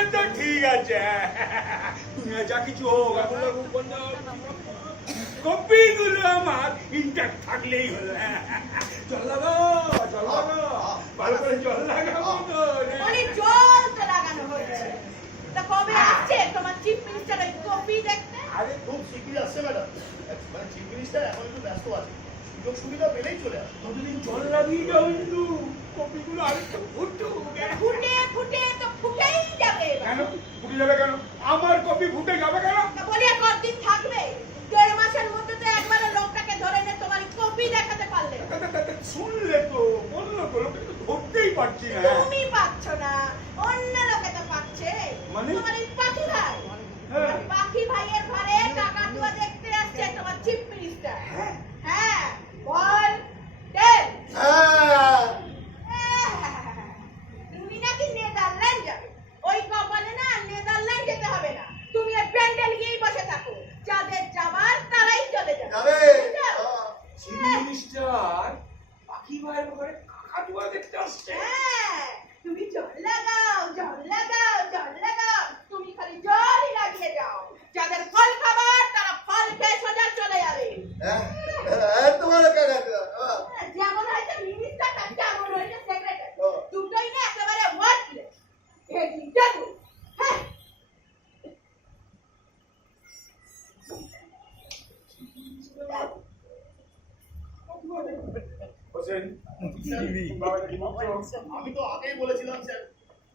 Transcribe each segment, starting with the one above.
তবে তো ঠিক আছে। তুমি যা কিছু হোক, কপিগুলো আমার ইনট্যাক্ট থাকলেই হলো। জল লাগাও, জল লাগাও, ভালো করে জল লাগাবো তো। জল তো লাগানো হয়েছে, তা কবে আসছে তোমার চিফ মিনিস্টার ওই কপি দেখতে? আরে খুব শিগগিরই আসছে ম্যাডাম। মানে চিফ মিনিস্টার এখন একটু ব্যস্ত আছে, সুযোগ সুবিধা পেলেই চলে আসে। ততদিন জল লাগিয়ে যাও কিন্তু কপিগুলো আরেকটু ফুটুক। ফুটে ফুটে তো ফুটেই যাবে। কেন ফুটে যাবে? কেন আমার কপি ফুটে যাবে কেন? বলি আর কতদিন থাকবে? 1.5 মাসের মধ্যে তো একবার লোকটাকে ধরে এনে তোমার কপি দেখাতে পারলে। শুনলে তো, বললো তো, লোকে তো ধরতেই পারছি না। তুমি পাচ্ছ না, অন্য লোকে তো পাচ্ছে। মানে? তোমার এই পাখি ভাই, পাখি ভাইয়ের ঘরে কাকাতুয়া দেখতে আসছে তোমার চিফ মিনিস্টার। হ্যাঁ বল টেল। তুমি নাকি নেদারল্যান্ড যাবে? ওই কপালে না নেদারল্যান্ড যেতে হবে না, তুমি ওই প্যান্ডেল গিয়েই বসে থাকো। যাদের যাবার তারাই চলে যাবে। চিফ মিনিস্টার পাখি ভাইয়ের ঘরে কাকাতুয়া দেখতে আসছে। হ্যাঁ, তুমি জল লাগাও, জল লাগাও, জল লাগাও। তুমি খালি জলই লাগিয়ে যাও। যাদের ফল খাবার তারা ফল খেয়ে সোজা চলে যাবে। যেমন হয়তো মিনিস্টার, তেমন হয়তো সেক্রেটারি। দুটোই না একেবারে ওয়ার্ডলেস। ভেজিটেবল। হ্যাঁ। আমি তো আগেই বলেছিলাম স্যার,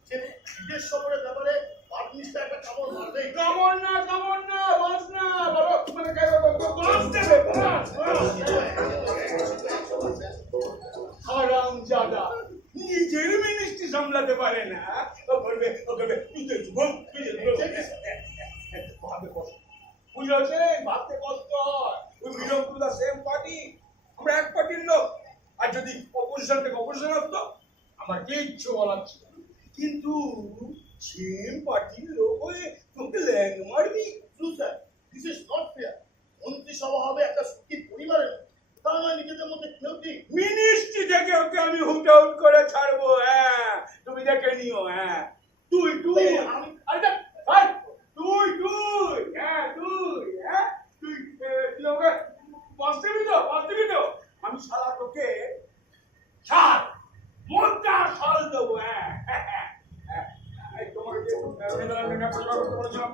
যে বিদেশ সফরের ব্যাপারে প্রাইম মিনিস্টার একটা কামড় মারবেই। কামড় না, কামড় না, বাস না, বড় মানে বাস দেবে, বাস। হারামজাদা নিজের মিনিস্ট্রি সামলাতে পারে না, ও করবে তুই যুবক, তুই ভাবে কষ্ট বুঝেছে, ভাবতে কষ্ট হয়। We belong to the same party, আমরা এক পার্টির লোক। আর যদি অপোজিশন থেকে অপোজিশন আসতো আমার কিচ্ছু বলার ছিল না। কিন্তু সেম পার্টির লোক হয়ে তোকে ল্যাং মারবি? Sir, this is not fair. মন্ত্রিসভা হবে একটা সুখী পরিবারের, তা নয় নিজেদের মধ্যে কেউ ঠিক। মিনিস্ট্রি থেকে ওকে আমি হুট আউট করে ছাড়বো। হ্যাঁ, তুমি দেখে নিও। হ্যাঁ, তুই আমি আরে তুই হ্যাঁ তুই ওকে বস দিবি তো? আমি শালা তোকে ছাড়, মোটা শাল দেবো। তোমাকে নেদারল্যান্ডে পরিবার করতে বলেছিলাম।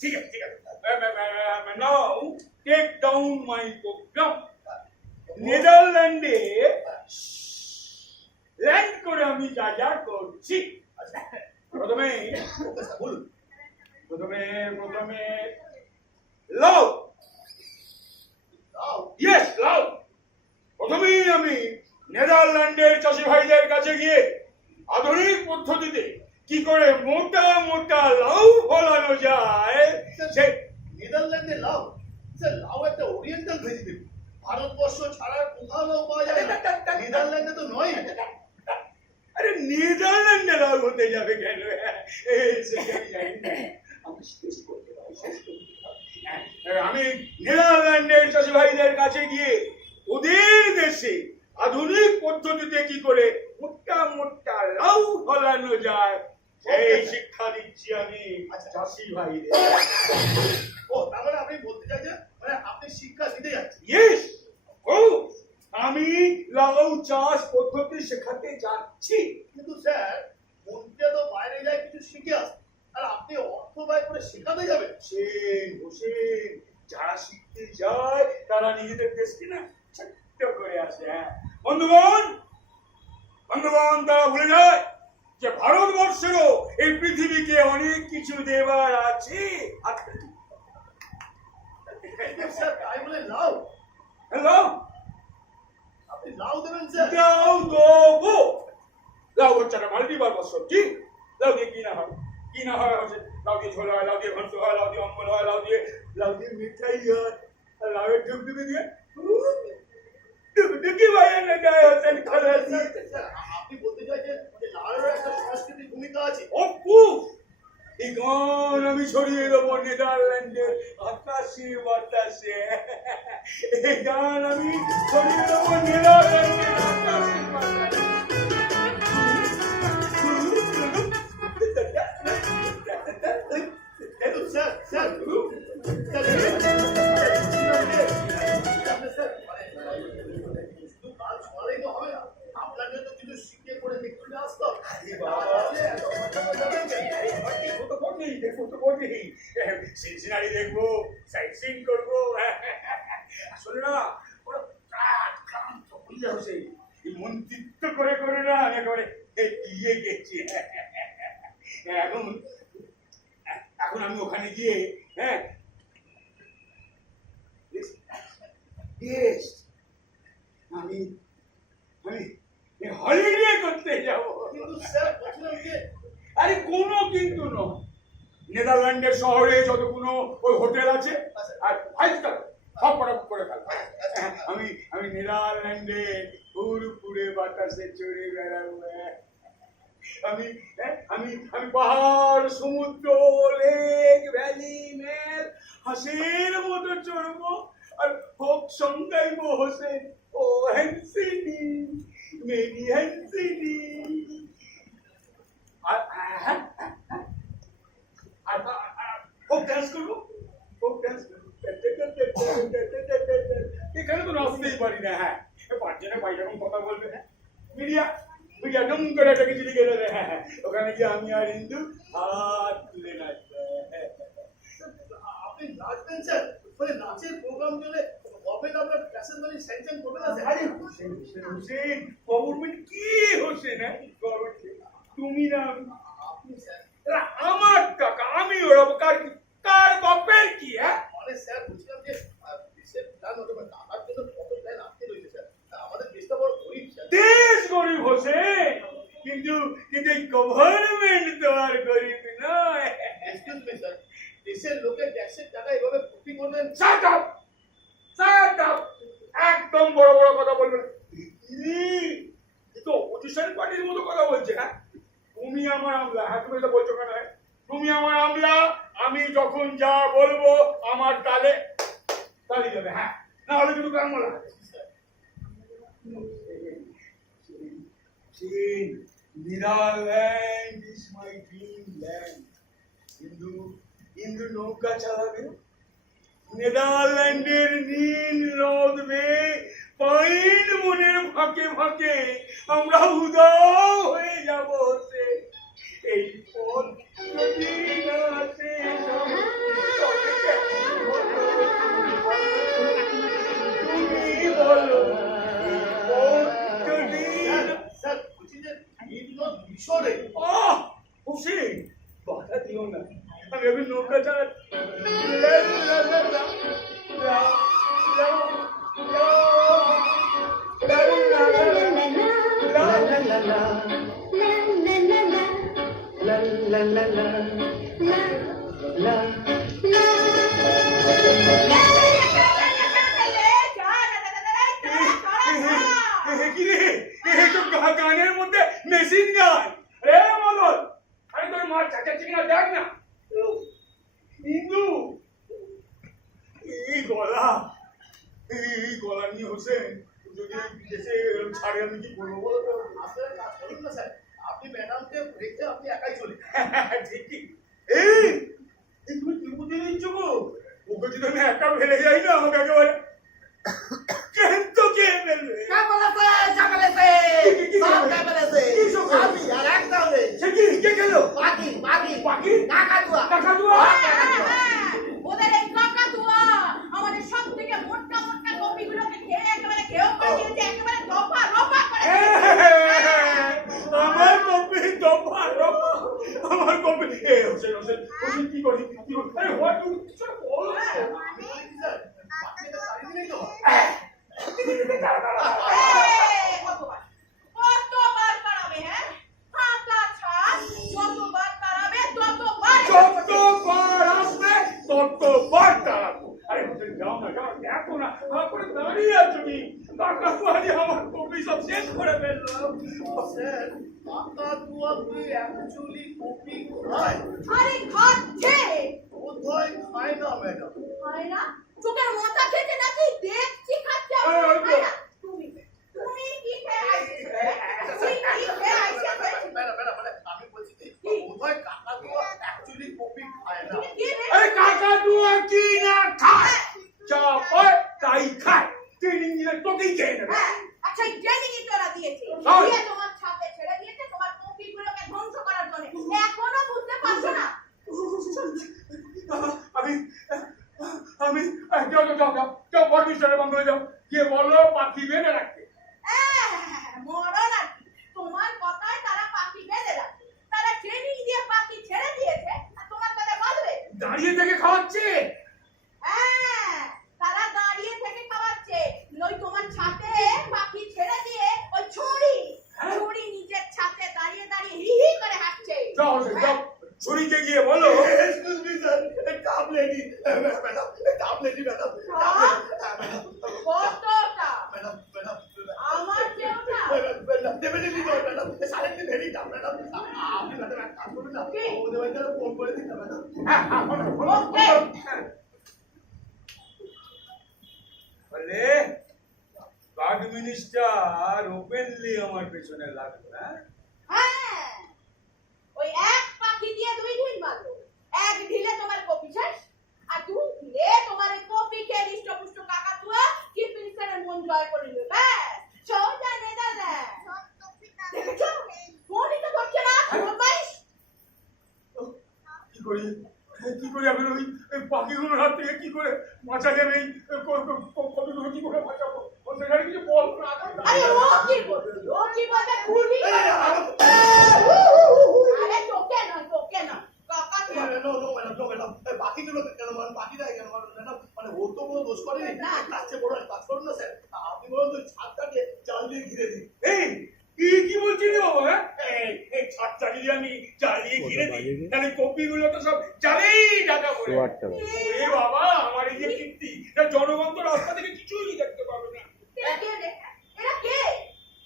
ঠিক আছে। Now take down my program. নেদারল্যান্ডে ল্যান্ড করে আমি যা করছি, প্রথমে লাভ। ইয়েস, লাভ। প্রথমেই আমি নেদারল্যান্ডের চাষি ভাইদের কাছে গিয়ে আধুনিক পদ্ধতিতে কি করে মোটা লাউ ফলানো যায় সে। নেদারল্যান্ডে লাউ? স্যার, লাউ একটা ওরিয়েন্টাল ভেজিটেবল। ভারতবর্ষ ছাড়া কোথাও লাউ পাওয়া যায় না, নেদারল্যান্ডে তো নয়। আরে নেদারল্যান্ডে লাউ হতে যাবে কেন? আমি নেদারল্যান্ডের চাষি ভাইদের কাছে গিয়ে ওদের দেশে আধুনিক পদ্ধতিতে কি করে মোটা লাউ ফলানো যায় সেই শিক্ষা দিচ্ছি আমি চাষি ভাইদের। ও, তার মানে আপনি বলতে চাইছেন মানে আপনি শিক্ষা দিতে যাচ্ছেন? ইয়েস, আমি লাউ চাষ পদ্ধতি শেখাতে যাচ্ছি। কিন্তু স্যার, মন্ত্রী তো বাইরে যায় কিছু শিখে আসে, আর আপনি অর্থ ব্যয় করে শেখাতে যাবেন? হোসেন, যারা শিখতে যায় তারা নিজেদের দেশকে না ছোট্ট করে আসে। বন্ধুগণ, তারা ভুলে যায় যে ভারতবর্ষেরও এই পৃথিবীকে অনেক কিছু দেবার আছে। স্যার, তাই বলে লাউ? হ্যালো, আপনি লাউ দেবেন স্যার? লাউ দেবো। লাউ হচ্ছে একটা মাল্টিপারপাস সবজি। লাউ দিয়ে কি না হয় হচ্ছে, লাউ দিয়ে ঝোল হয়, লাউ দিয়ে ঘন্ট হয়, লাউ দিয়ে অম্বল হয়, লাউ দিয়ে মিঠাই হয়, আর লাউয়ের ডুবডুবি দিয়ে ডুবডুবি বানানো যায় হোসেন খালা দিয়ে। আপনি বলতে চাইছেন যে লাউয়ের একটা সাংস্কৃতিক ভূমিকা আছে? অপু, এই গান আমি ছড়িয়ে দেবো নেদারল্যান্ডের আকাশে বাতাসে। এই গান আমি ছড়িয়ে দেবো নেদারল্যান্ডের আকাশে বাতাসে। কিন্তু স্যার স্যার স্যার শুধু গান শোনালেই তো হবে না, আপনাকে তো কিছু শিখে করে দেখতে আসতো। সিনারি দেখবো, সাইট সিন করবো। আসলে না ওরা ক্লান্ত হয়ে যাচ্ছে, এই মন্ত্রিত্ব করে করে না আমি একেবারে দিয়ে গেছি। এখন এখন আমি ওখানে গিয়ে হ্যাঁ আমি আমি হলিডে করতে যাবো। কিন্তু স্যার বলছিলাম যে আরে কোনো কিন্তু নয়, নেদারল্যান্ডের শহরে যতগুলো ওই হোটেল আছে আর ফাইভ স্টার সব কটা বুক করে ফেল। আমি আমি নেদারল্যান্ডে পুরপুরে বাতাসে চড়ে বেড়াবো। আমি আমি আমি পাহাড়, সমুদ্র, লেক, ভ্যালি, মেল হাসির মতো চড়বো আর হোক সঙ্গাইবো হোসেন ও হ্যান্সিনি মেরি হ্যান্সিনি। আর হোক ডান্স করবো, হোক ডান্স করবো। এখানে তো নাচতেই পারি না। হ্যাঁ পাঁচজনে পাঁচরকম কথা বলবে। হ্যাঁ মিডিয়া মিডিয়া ডুম করে একটা কিছু লিখে দেবে। হ্যাঁ ওখানে গিয়ে আমি আর হিন্দু হাত তুলে নাচবো। আপনি নাচবেন স্যার, মানে নাচের প্রোগ্রাম চলে কবে আপনার প্যাসেজ মানে স্যাংশন করবে না স্যার? আরে হোসেন হোসেন হোসেন গভর্নমেন্ট কি হোসেন? হ্যাঁ গভর্নমেন্ট তুমি না আপনি স্যার এরা আমার টাকা আমি ওড়াবো। কার কার বাপের কি? হ্যাঁ মানে স্যার বলছিলাম যে দেশের প্ল্যান হতে পারে, টাকার জন্য কত প্ল্যান আসতে রয়েছে স্যার। আমাদের দেশটা বড় গরিব স্যার। দেশ গরিব হোসেন, কিন্তু কিন্তু এই গভর্নমেন্ট তো আর গরিব নয়। এক্সকিউজ মি স্যার, দেশের লোকের ট্যাক্সের টাকা এভাবে ক্ষতি করবেন? শাট আপ, শাট আপ, একদম বড় বড় কথা বলবেন। তো অপোজিশন পার্টির মতো কথা বলছে। হ্যাঁ তুমি আমার আমলা। হ্যাঁ তুমি এটা বলছো কেন? তুমি আমার আমলা, আমি যখন যা বলবো আমার তালে তালি যাবে। হ্যাঁ না হলে কিন্তু কান মোলা। Netherland is my dreamland. Hindu নৌকা চালাবে নেদারল্যান্ডের নীল নদ বেয়ে পাইন বনের ফাঁকে ফাঁকে আমরা উদাও হয়ে যাব। সে এই পথ যদি না শেষ হয়, তবে কেমন হলো? তুমি বলো এই পথ যদি না- স্যার বলছি যে মিশরে আহ হুসেন বাধা দিও না, আমি এখন নৌকা চালাচ্ছি। গানের মধ্যে মেশিন গান। রে মদন আরে তোর মা চাচাচ্ছি কিনা দেখ না। হিন্দু এই গলা নিয়ে হোসেন যদি দেশে ছাড়ে আমি কি করবো বলো তো? আপনারা কাজ করুন না স্যার, আপনি ম্যাডামকে রেখে আপনি একাই চলে ঠিকই। এই তুমি তিরুপতি নিচ্ছ গো, ওকে যদি আমি একা ফেলে যাই না আমাকে একেবারে কেন কে ফেলবে? সে কি কে গেল? পাখি কাকাতুয়া। ওদের এই কাকাতুয়া আমাদের সব থেকে মোটা মোটা কপিগুলোকে খেয়ে একেবারে খেয়েও করে দিয়েছে, একেবারে দফা রফা করে আমার কপি দফা রফা, আমার কপি হোসেন হোসেন হোসেন কি করি আরে হোয়াট ইউ বল। স্যার বাকিটা সারি দিলেই তো হয়। কতবার তাড়াবে? হ্যাঁ ফাঁকা ছাদ যতবার তাড়াবে ততবার যতবার আসবে ততবার তাড়াবো। আরে হোসেন যাও না, যাও দেখো না তারপরে দাঁড়িয়ে আছো কি? কাকাতুয়া যে আমার কপি সব শেষ করে ফেললো। স্যার কাকাতুয়া কি অ্যাকচুয়ালি কপি হয়? আরে দাঁড়িয়ে থেকে খাওয়াচ্ছে? হ্যাঁ, তারা দাঁড়িয়ে থেকে খাওয়াচ্ছে। ওই তোমার ছাদে পাখি ছেড়ে দিয়ে ওই ছুরি হ্যাঁ? ছুরি নিজের ছাদে দাঁড়িয়ে দাঁড়িয়ে হি হি করে হাঁটছে। যাও যাও, ছুরিকে গিয়ে বলো excuse me sir, cup lady madam, cup lady madam, কতটা ম্যাডাম ম্যাডাম আমার চেয়েও না। Definitely not madam, silently very down madam. আপনি ম্যাডাম এক কাজ করুন না, ওদের বাড়িতে ফোন করে দিন না ম্যাডাম। হ্যাঁ হ্যাঁ বলো, বলো, ওকে। বলো। বলে গার্ড মিনিস্টার ওপেনলি আমার পেছনে লাগলো। হ্যাঁ হ্যাঁ, ওই এক পাখি দিয়ে দুই ঢিল মারলো। এক ঢিলে তোমার কপি শেষ, আর দুই ঢিলে তোমার ওই কপি খেয়ে হৃষ্টপুষ্ট কাকাতুয়া চিফ মিনিস্টারের মন জয় করে নিল। ব্যাস, সোজা নেদারল্যান্ড। দেখেছো? ফোনই তো ধরছে না, বদমাইশ। কি করি, কি করে এখন ওই পাখিগুলোর হাত থেকে কি করে বাঁচা যাবে? এই কতগুলো কি করে বাঁচাবো? সেখানে কিছু বল না। আরে ও কি বলবে? ও কি বলবে? গুলি করে। আরে তোকে নয়, তোকে নয়, কাকাতুয়া। No no madam, no madam, বাকিগুলো কেন মারেন? বাকিরাই কেন মারেন ম্যাডাম? মানে ও তো কোনো দোষ করেনি। না। তার চেয়ে বড় এক কাজ করুন না স্যার, আপনি বলুন তো ছাদটাকে জাল দিয়ে ঘিরে দিন। এই কি বলছিস রে বাবা? হ্যাঁ? এই ছাদ চালিয়ে আমি চালিয়ে ঘিরে দিই, তাহলে কপিগুলো তো সব চালেই ঢাকা পড়ে। ওরে বাবা, আমার এই যে কীর্তি, এটা জনগণ তো রাস্তা থেকে কিছুই দেখতে পাবে না। এরা কে রে? এরা কে?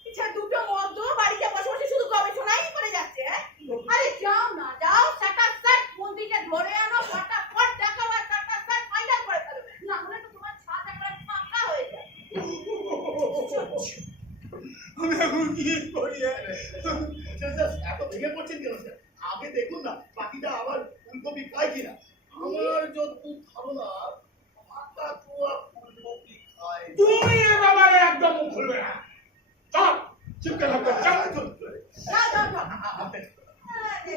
ইচ্ছা দুটো মদ্য বাড়িতে বসে বসে শুধু গবেষণাই করে যাচ্ছে। হ্যাঁ? আরে যাও না, যাও সাটাসাট মন্দিরকে ধরে আনো, ফটাফট দেখাও আর সাটাসাট ফাইনাল করে ফেলো। না হলে তো তোমার ছাদ একবারে ফাঁকা হয়ে যায়। আমি এখন কি করি? স্যার, স্যার, এত ভেঙে পড়ছেন কেন স্যার? আগে দেখুন না বাকিটা আবার ফুলকপি খায় কিনা। আমার যতদূর ধারণা কাকাতুয়া ফুলকপি খায় না। তুমি এ ব্যাপারে একদম মুখ খুলবে না। চল, চুপকে থাকবে, চল। যাও, যাও, যাও। আপনি আরে,